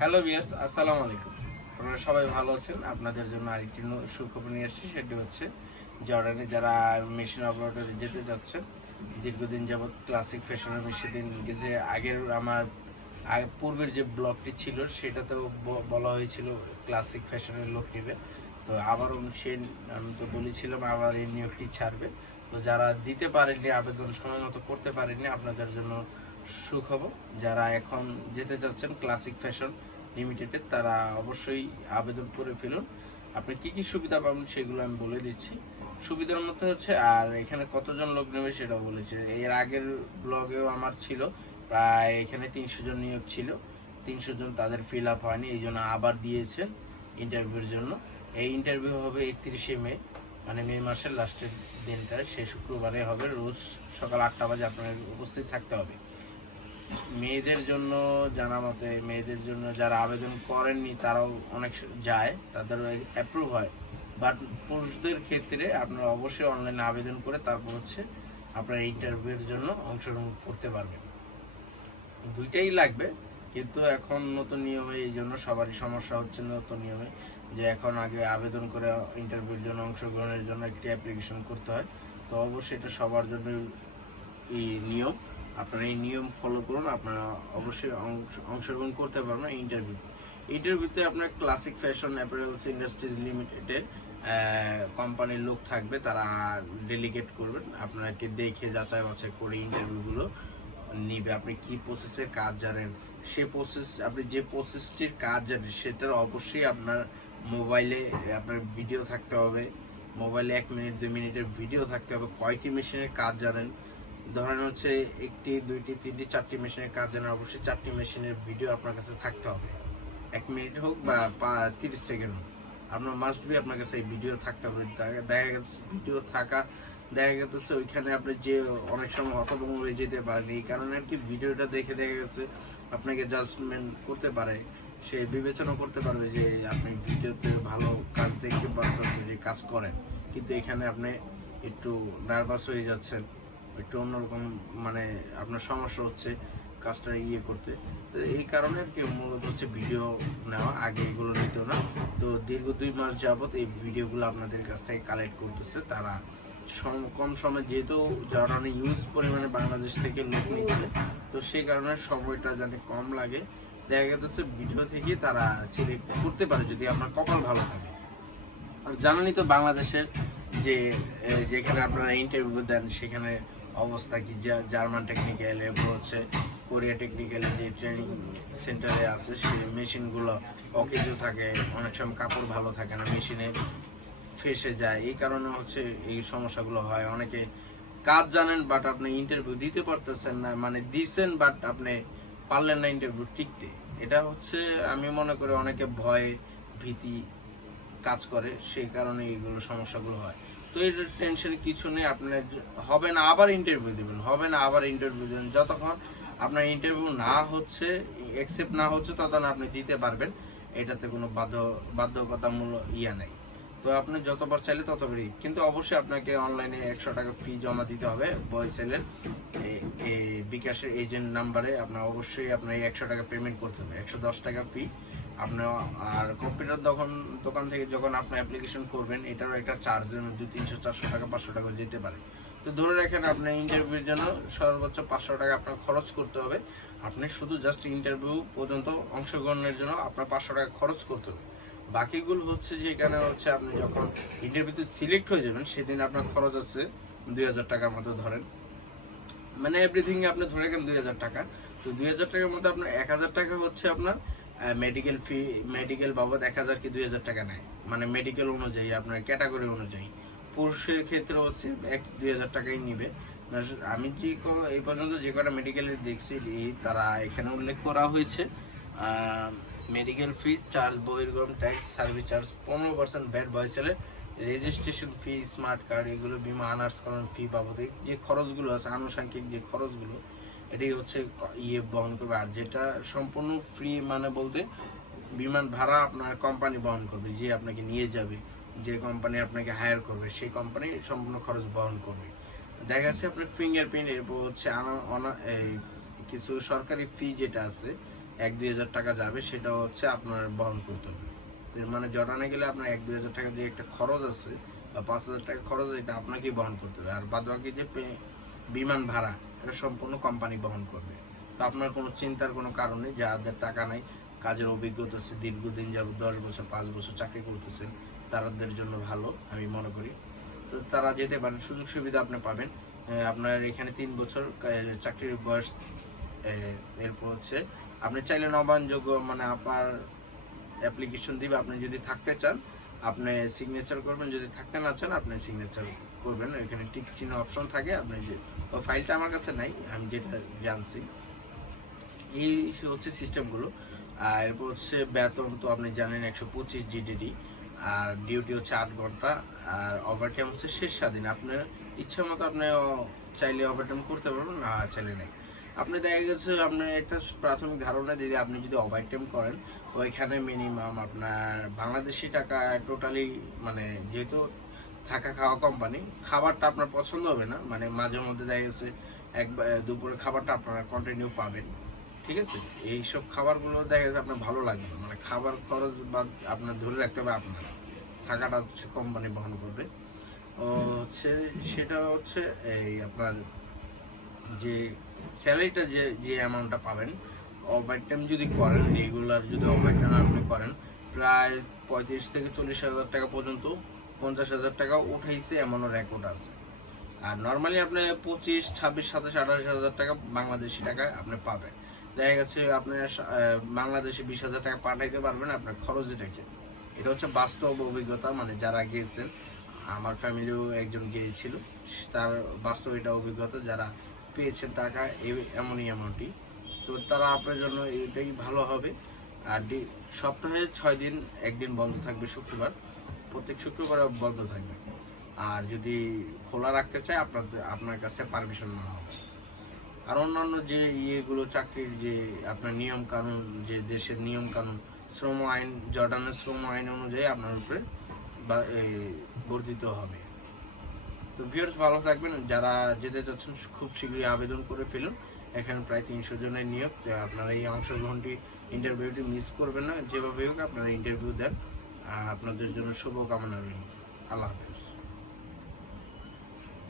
Hello viewers, আসসালামু আলাইকুম। আপনারা সবাই ভালো আছেন? আপনাদের জন্য আরেকটি সুখবর নিয়ে আসছি। সেটি হচ্ছে জর্ডানে যারা মেশিন অপারেটরে যেতে যাচ্ছেন, দীর্ঘদিন যাবৎ ক্লাসিক ফ্যাশনের সেদিন যে আগের আমার পূর্বের যে ব্লগটি ছিল সেটাতেও বলা হয়েছিল ক্লাসিক ফ্যাশনের লোক নেবে। তো আবারও সে আমি তো বলেছিলাম আবার এই নিয়োগটি ছাড়বে। তো যারা দিতে পারেননি, আবেদন সময় মতো করতে পারেননি, আপনাদের জন্য সুখবর। যারা এখন যেতে চাচ্ছেন ক্লাসিক ফ্যাশন লিমিটেডে, তারা অবশ্যই আবেদন করে ফেলুন। আপনি কি কি সুবিধা পাবেন সেগুলো আমি বলে দিচ্ছি। সুবিধার মধ্যে হচ্ছে, আর এখানে কতজন লোক নেবে সেটাও বলেছে। এর আগের ব্লগেও আমার ছিল প্রায় এখানে 300 জন নিয়োগ ছিল, 300 জন তাদের ফিল আপ হয়নি, এই জন্য আবার দিয়েছেন ইন্টারভিউর জন্য। এই ইন্টারভিউ হবে 31শে মে, মানে মে মাসের লাস্টের দিনটায়, সেই শুক্রবারে হবে। রোজ সকাল 8টা বাজে আপনার উপস্থিত থাকতে হবে। মেয়েদের জন্য জানা মতে, মেয়েদের জন্য যারা আবেদন করেননি তারাও অনেক যায়, তাদের অ্যাপ্রুভ হয়। বাট পুরুষদের ক্ষেত্রে আপনারা অবশ্যই অনলাইনে আবেদন করে তারপর হচ্ছে আপনার ইন্টারভিউর জন্য অংশগ্রহণ করতে পারবেন। দুইটাই লাগবে, কিন্তু এখন নতুন নিয়মে এই জন্য সবারই সমস্যা হচ্ছে। নতুন নিয়মে যে এখন আগে আবেদন করে ইন্টারভিউর জন্য অংশগ্রহণের জন্য একটি অ্যাপ্লিকেশন করতে হয়। তো অবশ্যই এটা সবার জন্য এই নিয়ম, আপনারা এই নিয়ম ফলো করুন, আপনারা অবশ্যই অংশগ্রহণ করতে পারবেন ইন্টারভিউতে আপনার ক্লাসিক ফ্যাশন অ্যাপারেলস ইন্ডাস্ট্রিজ লিমিটেডের কোম্পানির লোক থাকবে, তারা ডেলিগেট করবেন, আপনাকে দেখে যাচাই বাছাই করে ইন্টারভিউগুলো নিবে। আপনি কি প্রসেসে কাজ জানেন, সে প্রসেস, আপনি যে প্রসেসটির কাজ জানেন সেটার অবশ্যই আপনার মোবাইলে আপনার ভিডিও থাকতে হবে। মোবাইলে 1 মিনিট 2 মিনিটের ভিডিও থাকতে হবে। কয়টি মেশিনের কাজ জানেন, ধরেন হচ্ছে 1টি 2টি 3টি 4টি মেশিনের কাজ জানেন, অবশ্যই 4টি মেশিনের ভিডিও আপনার কাছে থাকতে হবে। 1 মিনিট হোক বা 30 সেকেন্ড হোক, আপনার মাস্ট বি আপনার কাছে এই ভিডিও থাকতে হবে। দেখা গেছে ভিডিও থাকা, দেখা গেছে ওইখানে আপনি যে অনেক সময় হতভম্ব হয়ে যেতে পারেন, এই কারণে আর কি ভিডিওটা দেখে দেখা গেছে আপনাকে জাজমেন্ট করতে পারে, সে বিবেচনা করতে পারবে যে আপনি ভিডিওতে ভালো কাজ দেখতে পারতেছেন, যে কাজ করেন, কিন্তু এখানে আপনি একটু নার্ভাস হয়ে যাচ্ছেন, একটু অন্যরকম, মানে আপনার সমস্যা হচ্ছে কাজটা করতে। তো এই কারণে আর কি মূলত হচ্ছে ভিডিও নেওয়া, আগে এগুলো নিত না। তো দীর্ঘ 2 মাস যাবত এই ভিডিওগুলো আপনাদের কাছ থেকে কালেক্ট করতেছে তারা। কম সময়, যেহেতু জর্ডানে ইউজ পরিমাণে বাংলাদেশ থেকে লোক নিচ্ছে, তো সেই কারণে সময়টা যাতে কম লাগে, দেখা গেছে ভিডিও থেকে তারা সিলেক্ট করতে পারে যদি আপনার কপাল ভালো থাকে। আর জানেনই তো বাংলাদেশের যে যেখানে আপনারা ইন্টারভিউ দেন সেখানে অবস্থা কি, জার্মান টেকনিক্যাল এবং হচ্ছে কোরিয়া টেকনিক্যালে যে ট্রেনিং সেন্টারে আছে, সে মেশিনগুলো অকেজো থাকে, অনেক সময় কাপড় ভালো থাকে না, মেশিনে ফেসে যায়, এই কারণে হচ্ছে এই সমস্যাগুলো হয়। অনেকে কাজ জানেন বাট আপনি ইন্টারভিউ দিতে পারতেছেন না, মানে দিচ্ছেন বাট আপনি পারলেন না ইন্টারভিউ টিকতে। এটা হচ্ছে আমি মনে করি অনেকে ভয় ভীতি কাজ করে, সেই কারণে এইগুলো সমস্যাগুলো হয়। তো এর টেনশন কিছু নেই, আপনার হবে না আবার ইন্টারভিউ দেবেন, হবে না আবার ইন্টারভিউ দেবেন, যতক্ষণ আপনার ইন্টারভিউ না হচ্ছে, অ্যাকসেপ্ট না হচ্ছে, ততক্ষণ আপনি দিতে পারবেন। এটাতে কোনো বাধ্যকতামূলক নেই। তো আপনি যতবার চাইলে ততবারই, কিন্তু অবশ্যই আপনাকে অনলাইনে 100 টাকা ফি জমা দিতে হবে বয়সেলের বিকাশের এজেন্ট নাম্বারে। আপনার অবশ্যই আপনার 100 টাকা পেমেন্ট করতে হবে, 110 টাকা ফি আপনার। আর কম্পিউটার দোকান থেকে যখন আপনি অ্যাপ্লিকেশন করবেন, এটারও একটা চার্জ 200 300 400 টাকা 500 টাকা যেতে পারে। তো ধরে রাখেন আপনি ইন্টারভিউর জন্য সর্বোচ্চ 500 টাকা আপনার খরচ করতে হবে। আপনি শুধু জাস্ট ইন্টারভিউ পর্যন্ত অংশগ্রহণের জন্য আপনার 500 টাকা খরচ করতে হবে। বাকিগুলো হচ্ছে যে এখানে হচ্ছে আপনি যখন ইন্টারভিউতে সিলেক্ট হয়ে যাবেন সেদিন আপনার খরচ আছে 2000 টাকার মতো ধরেন, মানে এভরিথিং আপনি ধরে রাখেন 2000 টাকা। তো 2000 টাকার মধ্যে আপনার 1000 টাকা হচ্ছে আপনার মেডিকেল ফি, মেডিকেল বাবদ 1000 কি 2000 টাকা নেয়, মানে মেডিকেল অনুযায়ী আপনার ক্যাটাগরি অনুযায়ী। পুরুষের ক্ষেত্রে হচ্ছে 2000 টাকাই নিবে। আমি যে এই পর্যন্ত যে কটা মেডিকেলের দেখছি, তারা এখানে উল্লেখ করা হয়েছে মেডিকেল ফি, চার্জ, বহির্গম ট্যাক্স, সার্ভিস চার্জ, 15% ভ্যাট, বয়সেলের রেজিস্ট্রেশন ফি, স্মার্ট কার্ড, এগুলো বিমা, আনার্সকরণ ফি বাবদ যে খরচগুলো আছে, আনুষঙ্গিক যে খরচগুলো, এটাই হচ্ছে বহন করবে। আর যেটা সম্পূর্ণ ফ্রি, মানে বলতে বিমান ভাড়া আপনার কোম্পানি বহন করবে, যে আপনাকে নিয়ে যাবে, যে কোম্পানি আপনাকে হায়ার করবে, সেই কোম্পানি সম্পূর্ণ খরচ বহন করবে। দেখা যাচ্ছে আপনার ফিঙ্গারপ্রিন্ট, এরপর হচ্ছে কিছু সরকারি ফি যেটা আছে, 1-2 হাজার টাকা যাবে, সেটা হচ্ছে আপনার বহন করতে হবে। মানে জর্ডানে গেলে আপনার 1-2 হাজার টাকা যে একটা খরচ আছে বা 5,000 টাকা খরচ, এটা আপনাকেই বহন করতে হবে। আর বাদবাকি যে বিমান ভাড়া, এটা সম্পূর্ণ কোম্পানি বহন করবে। তো আপনার কোনো চিন্তার কোনো কারণ নেই। যাদের টাকা নাই, কাজের অভিজ্ঞতা আছে, দীর্ঘদিন যাবত 10 বছর 5 বছর চাকরি করতেছেন, তাদের জন্য ভালো আমি মনে করি। তো তারা যেতে পারেন, সুযোগ সুবিধা আপনি পাবেন। আপনার এখানে 3 বছর চাকরির বয়স। এরপর হচ্ছে আপনি চাইলে নবায়নযোগ্য, মানে আপনার অ্যাপ্লিকেশন দিবে। আপনি যদি থাকতে চান আপনি সিগনেচার করবেন, যদি থাকতে না চান আপনি সিগনেচার করবেন। এখানে টিক চিহ্ন অপশন থাকে। আপনি যে ফাইলটা আমার কাছে নাই, আমি যেটা জানছি। এই হচ্ছে সিস্টেমগুলো। আর এরপর হচ্ছে বেতন তো আপনি জানেন 125 জিডিডি, আর ডিউটি হচ্ছে 8 ঘন্টা, আর ওভারটাইম হচ্ছে শেষ স্বাধীন। আপনার ইচ্ছা মতো আপনি চাইলে ওভারটাইম করতে পারবেন, না চাইলে নাই। আপনি দেখা গেছে আপনার একটা প্রাথমিক ধারণা দিলে, আপনি যদি ওভারটাইম করেন ওইখানে মিনিমাম আপনার বাংলাদেশি টাকা টোটালি, মানে যেহেতু থাকা খাওয়া কোম্পানি, খাবারটা আপনার পছন্দ হবে না, মানে মাঝে মধ্যে দেখা গেছে দুপুরে খাবারটা আপনারা কন্টিনিউ পাবেন, ঠিক আছে। এইসব খাবারগুলো দেখা যাচ্ছে আপনার ভালো লাগবে না, মানে খাবার খরচ বা আপনার ধরে রাখতে হবে, আপনার থাকাটা হচ্ছে কোম্পানি বহন করবে। ও হচ্ছে সেটা হচ্ছে এই আপনার যে স্যালারিটা যে যে অ্যামাউন্টটা পাবেন, ওভারটাইম যদি করেন, রেগুলার যদি ওভারটাইম আপনি করেন, প্রায় 35 থেকে 40 হাজার টাকা পর্যন্ত, 50,000 টাকা উঠাইছে এমনও রেকর্ড আছে। আর নর্মালি আপনি 25, 26, 27, 28 হাজার টাকা বাংলাদেশি টাকা আপনি পাবেন। দেখা গেছে আপনি বাংলাদেশে 20,000 টাকা পাঠাইতে পারবেন আপনার খরচ রেখে। এটা হচ্ছে বাস্তব অভিজ্ঞতা, মানে যারা গিয়েছেন, আমার ফ্যামিলিও একজন গিয়েছিল, তার বাস্তব এটা অভিজ্ঞতা, যারা পেয়েছেন টাকা এমনই অ্যামাউন্টই। তো তারা আপনার জন্য এটাই ভালো হবে। আর সপ্তাহে 6 দিন, একদিন বন্ধ থাকবে শুক্রবার, প্রত্যেক শুক্রবার বন্ধ থাকবে। আর যদি খোলা রাখতে চায় আপনার কাছে পারমিশন নেওয়া হবে। আর অন্যান্য যে ইয়েগুলো, চাকরির যে আপনার নিয়ম কানুন, যে দেশের নিয়ম কানুন, শ্রম আইন, জর্ডানের শ্রম আইন অনুযায়ী আপনার উপরে বর্ধিত হবে। তো ভিউয়ার্স, ভালো থাকবেন। যারা যেতে চাচ্ছেন খুব শীঘ্রই আবেদন করে ফেলুন। এখানে প্রায় 300 জনের নিয়োগ। আপনারা এই অংশগ্রহণটি, ইন্টারভিউটি মিস করবেন না। যেভাবে হোক আপনারা ইন্টারভিউ দেন। আপনাদের জন্য শুভকামনা রইল। আল্লাহ হাফেজ।